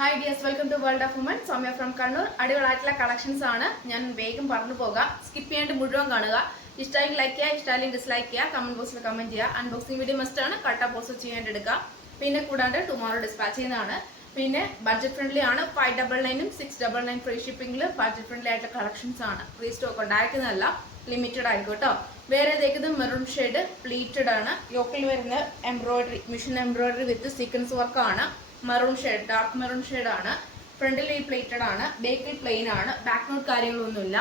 Hi dears, welcome to world of woman. Soumya from Kannur. അടിപൊളിയായിട്ടുള്ള collections ആണ്. ഞാൻ വേഗം പറഞ്ഞു പോകാം, സ്കിപ്പ് ചെയ്യാണ്ട് മുഴുവൻ കാണുക. ഇഷ്ടമായി ലൈക്ക് ചെയ്യുക, ഇഷ്ടമായി ഡിസ്ലൈക്ക് ചെയ്യുക, കമന്റ് ബോക്സിൽ കമന്റ് ചെയ്യുക. അൺബോക്സിംഗ് വീഡിയോ മസ്റ്റ് ആണ്, കട്ട പോസ്റ്റ് ചെയ്യേണ്ടെടുക്കുക. പിന്നെ കൂടാണ്ട് ടുമോറോ ഡിസ്പാച്ച് ചെയ്യുന്നതാണ്. പിന്നെ ബഡ്ജറ്റ് ഫ്രണ്ട്ലി ആണ്. 599 699 ഫ്രീ ഷിപ്പിംഗിൽ ബഡ്ജറ്റ് ഫ്രണ്ട്ലി ആയിട്ടുള്ള കളക്ഷൻസ് ആണ്. റീസ്റ്റോക്ക് ഉണ്ടായിരിക്കുന്നതല്ല, ലിമിറ്റഡ് ആയിരിക്കും കേട്ടോ. വേറെ ഇതേക്കുന്നത് മെറൂൺ ഷെയ്ഡ് പ്ലീറ്റഡ് ആണ്. യോക്കിൽ വരുന്ന embroidery, machine embroidery with sequence work ആണ്. Maroon shade, dark maroon shade ആണ്. ഫ്രണ്ടിൽ ഈ പ്ലേറ്റഡ് ആണ്, ബേക്കിൽ പ്ലെയിൻ ആണ്. ബാക്ക് നോട്ട് കാര്യങ്ങളൊന്നുമില്ല.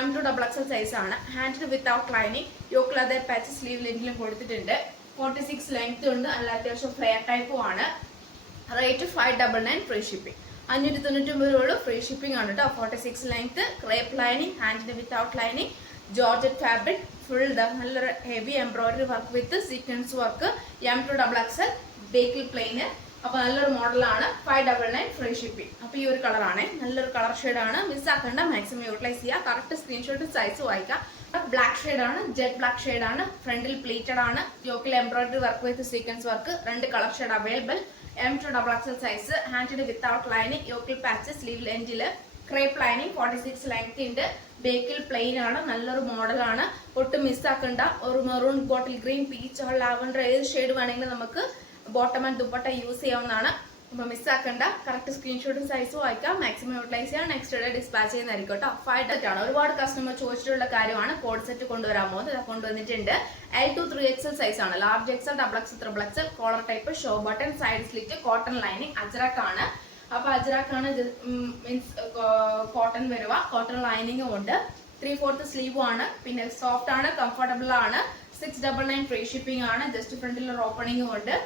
M2XXL സൈസ് ആണ്. Handle without lining. യോക്കിൽ അതേ പാച്ച് സ്ലീവ് ലെങ്കിലും കൊടുത്തിട്ടുണ്ട്. 46 ലെങ്ത് ഉണ്ട്. നല്ല അത്യാവശ്യം ഫ്ലെയർ ടൈപ്പും ആണ്. Rate 599 free shipping. 599 രൂപ ഫ്രീ ഷിപ്പിംഗ് ആണ് കേട്ടോ. 46 length, crepe lining, handle without lining, georgette fabric, full നല്ലൊരു heavy embroidery work with sequence work. M2XXL, ബേക്കിൽ പ്ലെയിന്. അപ്പോൾ നല്ലൊരു മോഡലാണ്. 599 ഫ്രീ ഷിപ്പിംഗ്. അപ്പോൾ ഈ ഒരു കളറാണ്, നല്ലൊരു കളർ ഷെയ്ഡാണ്. മിസ്സാക്കേണ്ട, മാക്സിമം യൂട്ടിലൈസ് ചെയ്യുക. കറക്റ്റ് സ്ക്രീൻഷോട്ട് സൈസ് വായിക്കാം. ബ്ലാക്ക് ഷെയ്ഡാണ്, ജെറ്റ് ബ്ലാക്ക് ഷെയ്ഡാണ്. ഫ്രണ്ടിൽ പ്ലീറ്റഡ് ആണ്. യോക്കിൽ embroidery work with sequence work. രണ്ട് colour shade available. M2XXL size. Handle without lining. യോക്കിൽ പാച്ച്, സ്ലീവ് ലെഞ്ചിൽ ക്രേപ്പ് ലൈനിങ്. 46 ലെങ്ത് ഉണ്ട്. ബേക്കിൽ പ്ലെയിൻ ആണ്. നല്ലൊരു മോഡലാണ്. ഒട്ടും മിസ്സാക്കണ്ട. ഒരു maroon, bottle green, peach, lavender ഏത് ഷെയ്ഡ് വേണമെങ്കിലും നമുക്ക് ബോട്ടം ആൻഡ് ദുപ്പട്ട യൂസ് ചെയ്യാവുന്നതാണ്. അപ്പോൾ മിസ്സാക്കണ്ട. കറക്റ്റ് സ്ക്രീൻഷോട്ടും സൈസും വായിക്കാം. മാക്സിമം യൂട്ടിലൈസ് ചെയ്യാൻ നെക്സ്റ്റ് ഡേ ഡിസ്പാച്ച് ചെയ്യുന്നതായിരിക്കും കേട്ടോ. 5 ആണ്. ഒരുപാട് കസ്റ്റമർ ചോദിച്ചിട്ടുള്ള കാര്യമാണ്. കോഡ് സെറ്റ് കൊണ്ടുവരാമോ? കൊണ്ടുവന്നിട്ടുണ്ട്. L2 3XL സൈസ് ആണ്. Large XL, XXL, XXL. Collar type, show button, side slit, cotton lining, Ajrakh ആണ്. അപ്പൊ അജ്രക്കാണ് മീൻസ് കോട്ടൺ വരുക. കോട്ടൺ ലൈനിങ്ങും ഉണ്ട്. 3/4 സ്ലീവും ആണ്. പിന്നെ സോഫ്റ്റ് ആണ്, കംഫർട്ടബിൾ ആണ്. 699 ഫ്രീ ഷിപ്പിംഗ് ആണ്. ജസ്റ്റ് ഫ്രണ്ടിൽ ഒരു ഓപ്പണിംഗും ഉണ്ട്.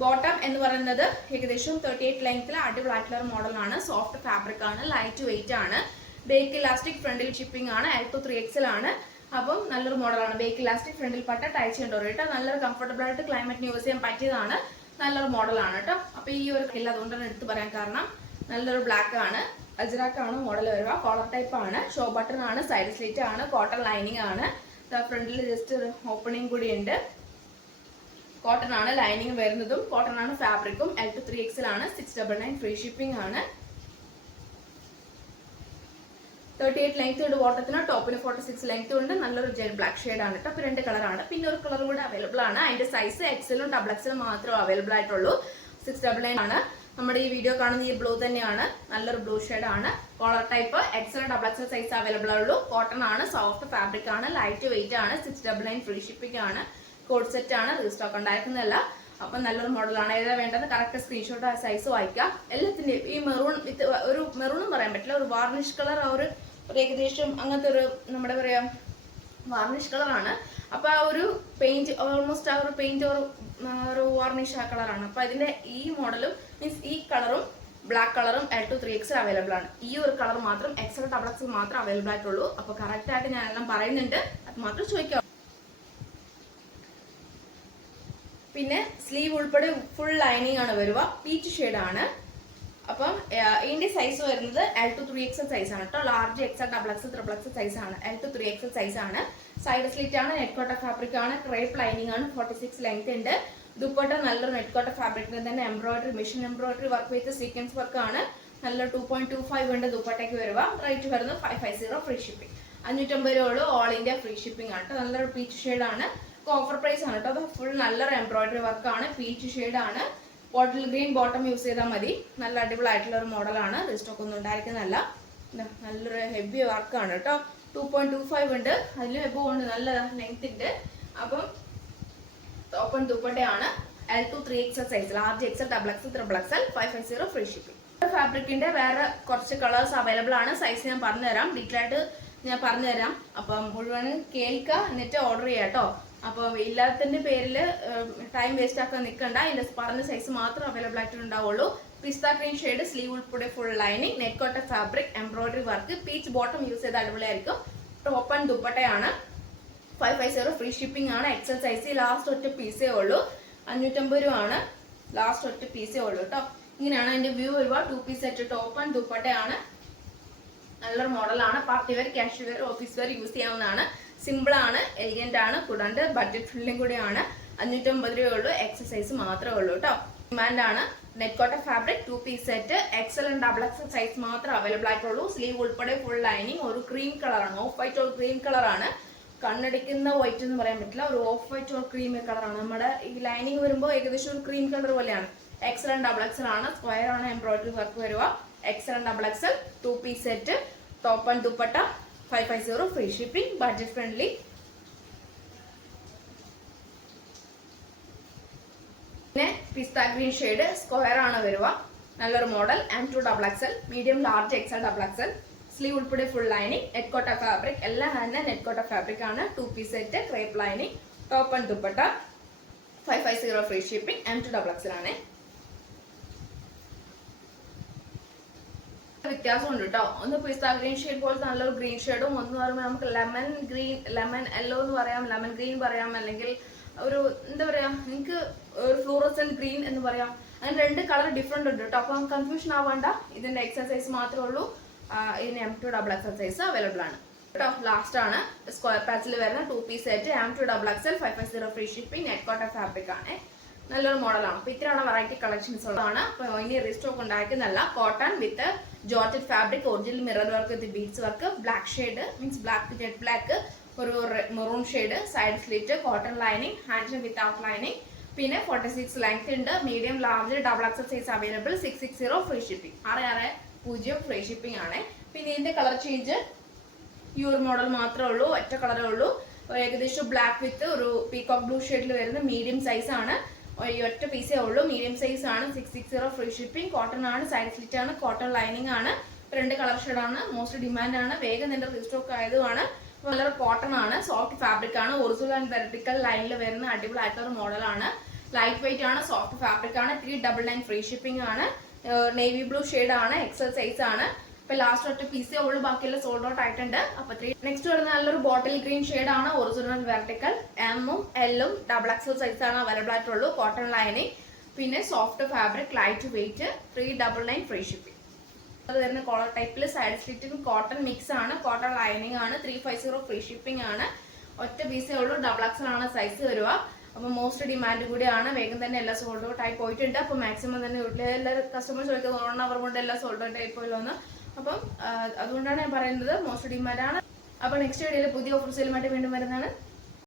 ബോട്ടം എന്ന് പറയുന്നത് ഏകദേശം 38 ലെങ്ത്തിൽ അടിപൊളിയായിട്ടുള്ള ഒരു മോഡലാണ്. സോഫ്റ്റ് ഫാബ്രിക് ആണ്, ലൈറ്റ് വെയിറ്റ് ആണ്. ബേക്ക് ഇലാസ്റ്റിക്, ഫ്രണ്ടിൽ ഷിപ്പിംഗ് ആണ്. L2 3XL ആണ്. അപ്പം നല്ലൊരു മോഡലാണ്. ബേക്ക് ഇലാസ്റ്റിക്, ഫ്രണ്ടിൽ പട്ട, ടൈ ചെയ്യേണ്ട കേട്ടോ. നല്ലൊരു കംഫർട്ടബിൾ ആയിട്ട് ക്ലൈമറ്റിന് യൂസ് ചെയ്യാൻ പറ്റിയതാണ്. നല്ലൊരു മോഡലാണ് കേട്ടോ. അപ്പൊ ഈ ഒരു ഇല്ല, അതുകൊണ്ടാണ് എടുത്ത് പറയാൻ കാരണം. നല്ലൊരു ബ്ലാക്ക് ആണ്. അജ്രക്കാണ് മോഡൽ വരിക. കോളർ ടൈപ്പ് ആണ്. ഷോ ബട്ടൺ ആണ്. സൈഡ് സ്ലിറ്റ് ആണ്. കോട്ടൺ ലൈനിങ് ആണ്. ഫ്രണ്ടിൽ ജസ്റ്റ് ഒരു ഓപ്പണിംഗ് കൂടി ഉണ്ട്. കോട്ടൺ ആണ് ലൈനിങ് വരുന്നതും. കോട്ടൺ ആണ് ഫാബ്രിക്കും. L2 3XL ആണ്. 699 ഫ്രീ ഷിപ്പിംഗ് ആണ്. 38 ലെങ്ത് ഉണ്ട് ബോട്ടത്തിന്. ടോപ്പിന് 46 ലെങ്ത് ഉണ്ട്. നല്ലൊരു ജെൽ ബ്ലാക്ക് ഷെയ്ഡ് ആണ് കേട്ടോ. അപ്പോൾ 2 കളറാണ്. പിന്നെ ഒരു കളർ കൂടെ അവൈലബിൾ ആണ്. അതിന്റെ സൈസ് XLഉം XXL മാത്രമേ അവൈലബിൾ ആയിട്ടുള്ളൂ. 699 ആണ്. നമ്മുടെ ഈ വീഡിയോ കാണുന്ന ഈ ബ്ലൂ തന്നെയാണ്. നല്ലൊരു ബ്ലൂ ഷെയ്ഡ് ആണ്. Collar type XL, XXL size available ഉള്ളൂ. കോട്ടൺ ആണ്, സോഫ്റ്റ് ഫാബ്രിക് ആണ്, ലൈറ്റ് വെയിറ്റ് ആണ്. 699 ഫ്രീ ഷിപ്പിംഗ് ആണ്. കോഡ് സെറ്റ് ആണ്. റീസ്റ്റോക്ക് ഉണ്ടായിരിക്കുന്നതല്ല. അപ്പം നല്ലൊരു മോഡലാണ്. ഏതാ വേണ്ടത് കറക്റ്റ് സ്ക്രീൻഷോട്ട് സൈസ് വായിക്കാം. എല്ലാത്തിൻ്റെയും ഈ മെറൂൺ വിത്ത് ഒരു മെറൂണും പറയാൻ പറ്റില്ല, ഒരു വാർണിഷ് കളർ, ഒരു ഏകദേശം അങ്ങനത്തെ ഒരു നമ്മുടെ പറയാ വാർണിഷ് കളറാണ്. അപ്പൊ ആ ഒരു പെയിന്റ് ഓൾമോസ്റ്റ് ആ ഒരു പെയിന്റ് ഒരു വാർണിഷ് ആ കളറാണ്. അപ്പൊ അതിന്റെ ഈ മോഡലും മീൻസ് ഈ കളറും ബ്ലാക്ക് കളറും L2 3XL അവൈലബിൾ ആണ്. ഈ ഒരു കളർ മാത്രം XL, XXL മാത്രം അവൈലബിൾ ആയിട്ടുള്ളൂ. അപ്പൊ കറക്റ്റ് ആയിട്ട് ഞാൻ എല്ലാം പറയുന്നുണ്ട്, അത് മാത്രം ചോദിക്കാം. പിന്നെ സ്ലീവ് ഉൾപ്പെടെ ഫുൾ ലൈനിങ് ആണ് വരുക. പീച്ച് ഷെയ്ഡ് ആണ്. അപ്പം ഇതിന്റെ സൈസ് വരുന്നത് L2 3XL സൈസ് ആണ് കേട്ടോ. Large XL, XXL, XXL size ആണ്. L2 3XL സൈസ് ആണ്. സൈഡ് സ്ലിറ്റ് ആണ്. നെറ്റ് കോട്ട ഫാബ്രിക് ആണ്. ക്രേപ്പ് ലൈനിങ് ആണ്. 46 ലെങ്ത് ഉണ്ട്. ദുപ്പട്ട നല്ലൊരു നെറ്റ് കോട്ട ഫാബ്രിക്കിന് തന്നെ embroidery, machine embroidery work with sequence work ആണ്. നല്ല 2.25 ഉണ്ട് ദുപ്പട്ടയ്ക്ക് വരുക. റേറ്റ് വരുന്നത് 550 ഫ്രീ ഷിപ്പിംഗ്. 550 രൂപ ഓൾ ഇന്ത്യ ഫ്രീ ഷിപ്പിംഗ് ആണ് കേട്ടോ. നല്ലൊരു പീച്ച് ഷെയ്ഡ് ആണ്. ഓഫർ പ്രൈസ് ആണ് കേട്ടോ. അത് ഫുൾ നല്ലൊരു എംബ്രോയിഡറി വർക്ക് ആണ്. പീച്ച് ഷെയ്ഡ് ആണ്. ബോട്ടിൽ ഗ്രീൻ ബോട്ടം യൂസ് ചെയ്താൽ മതി. നല്ല അടിപൊളിയായിട്ടുള്ള ഒരു മോഡലാണ്. റീസ്റ്റോക്ക് ഒന്നും ഉണ്ടായിരിക്കുന്നതല്ല. നല്ലൊരു ഹെവി വർക്കാണ് കേട്ടോ. 2.25 ഉണ്ട്. അതിലും ഹെബോ ഉണ്ട്. നല്ല ലെങ്ത് ഉണ്ട്. അപ്പം ഓപ്പൺ ദുപ്പട്ടയാണ്. L2 3XL size. Large XL, XXL, XXL. 550 free shipping. ഫാബ്രിക്കിന്റെ വേറെ കുറച്ച് കളേഴ്സ് അവൈലബിൾ ആണ്. സൈസ് ഞാൻ പറഞ്ഞുതരാം. ഡീറ്റെയിൽ ആയിട്ട് ഞാൻ പറഞ്ഞുതരാം. അപ്പം മുഴുവൻ കേൾക്കുക, എന്നിട്ട് ഓർഡർ ചെയ്യാം കേട്ടോ. അപ്പോൾ ഇല്ലാത്തതിന്റെ പേരിൽ ടൈം വേസ്റ്റ് ആക്കാൻ നിൽക്കണ്ട. ഇതിന്റെ പറഞ്ഞ സൈസ് മാത്രം അവൈലബിൾ ആയിട്ട് ഉണ്ടാവുള്ളൂ. പിസ്ത ഗ്രീൻ ഷെയ്ഡ്, സ്ലീവ് ഉൾപ്പെടെ ഫുൾ ലൈനിങ്, നെറ്റ് കോട്ട fabric, embroidery work, peach bottom use ചെയ്ത് അടിപൊളിയായിരിക്കും. ടോപ്പ് ആൻഡ് ദുപ്പട്ടയാണ്. 550 ഫ്രീ ഷിപ്പിംഗ് ആണ്. XL size. ലാസ്റ്റ് ഒറ്റ പീസേ ഉള്ളൂ. 550 രൂപ ആണ്. ലാസ്റ്റ് ഒറ്റ പീസേ ഉള്ളൂ കേട്ടോ. ഇങ്ങനെയാണ് അതിന്റെ വ്യൂ വരുക. 2 പീസ് സെറ്റ് ടോപ്പ് ആൻഡ് ദുപ്പട്ടയാണ്. നല്ലൊരു മോഡലാണ്. Party wear, cash wear, office wear use ചെയ്യാവുന്നതാണ്. സിമ്പിൾ ആണ്, എലിഗന്റ് ആണ്, കൂടാണ്ട് ബഡ്ജറ്റ് ഫ്രണ്ട്ലിയും കൂടിയാണ്. 550 രൂപയേ ഉള്ളൂ. എക്സസൈസ് മാത്രമേ ഉള്ളൂ കേട്ടോ. ഡിമാൻഡ് ആണ്. Net cotton fabric 2 piece set XL and double XL size മാത്രം അവൈലബിൾ ആയിട്ടുള്ളൂ. സ്ലീവ് ഉൾപ്പെടെ ഫുൾ ലൈനിങ്. ഒരു ക്രീം കളറാണ്, ഓഫ് വൈറ്റ് ഓർ ക്രീം കളറാണ്. കണ്ണടിക്കുന്ന വൈറ്റ് എന്ന് പറയാൻ പറ്റില്ല, ഒരു ഓഫ് വൈറ്റ് ഓർ ക്രീം കളറാണ്. നമ്മുടെ ഈ ലൈനിങ് വരുമ്പോൾ ഏകദേശം ഒരു ക്രീം കളർ പോലെയാണ്. എക്സൽ ആൻഡ് ഡബിൾ എക്സൽ ആണ്. സ്ക്വയർ ആണ് എംബ്രോയിഡറി വർക്ക് വരിക. XL and double XL 2 piece set. Top and dupatta 550. Free shipping. Budget friendly. പിന്നെ പിസ്ത ഗ്രീൻ ഷെയ്ഡ് സ്ക്വയർ ആണ് വരിക. നല്ലൊരു model. M2 double XL, medium large XL double XL. Sleeve ഉൾപ്പെടെ full lining. Net cotton fabric. എല്ലാം തന്നെ net cotton fabric ആണ്. 2 piece set. Crepe lining. Top and dupatta 550. Free shipping. M2 double XL ആണ്. വ്യത്യാസമുണ്ട് കേട്ടോ. ഒന്ന് പിസ്ത ഗ്രീൻ ഷെയ്ഡ് പോലത്തെ നല്ലൊരു ഗ്രീൻ ഷെയ്ഡും, ഒന്ന് പറയുമ്പോൾ നമുക്ക് ലെമൺ ഗ്രീൻ, ലെമൺ യെല്ലോ എന്ന് പറയാം, ലെമൺ ഗ്രീൻ പറയാം, അല്ലെങ്കിൽ ഒരു എന്താ പറയാ, നിങ്ങൾക്ക് ഒരു ഫ്ലൂറസെന്റ് ഗ്രീൻ എന്ന് പറയാം. അങ്ങനെ 2 കളർ ഡിഫറെന്റ് ഉണ്ട് കേട്ടോ. അപ്പം കൺഫ്യൂഷൻ ആവേണ്ട. ഇതിന്റെ എക്സൽ സൈസ് മാത്രമേ ഉള്ളൂ. ഇതിന് M2 double XL size available ആണ് കേട്ടോ. ലാസ്റ്റ് ആണ് സ്ക്വയർ പാച്ചിൽ വരുന്ന 2 piece set. M2 double XL 550. Free shipping. Net cotton fabric ആണ്. നല്ലൊരു മോഡലാണ്. അപ്പൊ ഇത്രയാണ് വെറൈറ്റി കളക്ഷൻസ് ഉള്ളതാണ്. അപ്പൊ ഇനി റീസ്റ്റോക്ക് ഉണ്ടാക്കുന്നല്ല. Cotton with georgette fabric, original mirror work with beads work, black shade means black jet black, ഒരു maroon shade, side slit, cotton lining, hand without lining. പിന്നെ 46 ലെങ്ത് ഉണ്ട്. Medium large double XL size available. 660. Free shipping. 660 free shipping ആണ്. പിന്നെ ഇതിന്റെ colour change ഈ ഒരു model മാത്രമേ ഉള്ളൂ. ഒറ്റ കളറേ ഉള്ളൂ. ഏകദേശം ബ്ലാക്ക് വിത്ത് ഒരു പീകോക്ക് ബ്ലൂ ഷെയ്ഡിൽ വരുന്ന മീഡിയം സൈസ് ആണ്. ഈ ഒറ്റ പീസേ ഉള്ളൂ. മീഡിയം സൈസ് ആണ്. 660. Free shipping. കോട്ടൺ ആണ്. സൈഡ് സ്ലിറ്റ് ആണ്. കോട്ടൺ ലൈനിങ് ആണ്. 2 കളർ ഷെയ്ഡ് ആണ്. മോസ്റ്റ് ഡിമാൻഡ് ആണ്. വേഗം നിന്റെ റീസ്റ്റോക്ക് ആയതുമാണ്. നല്ലൊരു കോട്ടൺ ആണ്. സോഫ്റ്റ് ഫാബ്രിക് ആണ്. ഒറിജിനൽ ആൻഡ് വെർട്ടിക്കൽ ലൈനിൽ വരുന്ന അടിപൊളിയായിട്ടുള്ള മോഡലാണ്. ലൈറ്റ് വെയിറ്റ് ആണ്. സോഫ്റ്റ് ഫാബ്രിക് ആണ്. 399. ഫ്രീ ഷിപ്പിംഗ് ആണ്. നേവി ബ്ലൂ ഷെയ്ഡ് ആണ്. എക്സൽ സൈസ് ആണ്. ഇപ്പൊ ലാസ്റ്റ് ഒറ്റ പീസേ ഉള്ളൂ. ബാക്കിയെല്ലാം സോൾഡ് ഔട്ട് ആയിട്ടുണ്ട്. അപ്പൊ നെക്സ്റ്റ് വരുന്ന നല്ലൊരു ബോട്ടിൽ ഗ്രീൻ ഷെയ്ഡ് ആണ്. Original vertical. എമ്മും എല്ലും ഡബിൾ എക്സൽ സൈസ് ആണ് അവൈലബിൾ ആയിട്ടുള്ളൂ. Cotton lining. പിന്നെ soft fabric, lightweight. 399. Free shipping. അത് വരുന്ന കോളർ ടൈപ്പിൽ സൈഡ് സ്ലിറ്റും കോട്ടൺ മിക്സ് ആണ്. കോട്ടൺ ലൈനിങ് ആണ്. 350. ഫ്രീ ഷിപ്പിംഗ് ആണ്. ഒറ്റ പീസേ ഉള്ളൂ. ഡബിൾ എക്സൽ ആണ് സൈസ് വരിക. അപ്പൊ മോസ്റ്റ് ഡിമാൻഡ് കൂടിയാണ്. വേഗം തന്നെ എല്ലാം സോൾഡ് ഔട്ട് ആയി പോയിട്ടുണ്ട്. അപ്പൊ മാക്സിമം തന്നെ വീട്ടിലെ എല്ലാ കസ്റ്റമേഴ്സ് ചോദിക്കുന്നത് 1 അവർ കൊണ്ട് എല്ലാം സോൾഡ് ഔട്ട് ആയി പോയല്ലോ. അപ്പം അതുകൊണ്ടാണ് ഞാൻ പറയുന്നത് മോസ്റ്റ് ഡിമാൻഡ് ആണ്. അപ്പൊ നെക്സ്റ്റ് വീഡിയോയിൽ പുതിയ ഓഫർ സെയിലുമായിട്ട് വീണ്ടും വരുന്നതാണ്.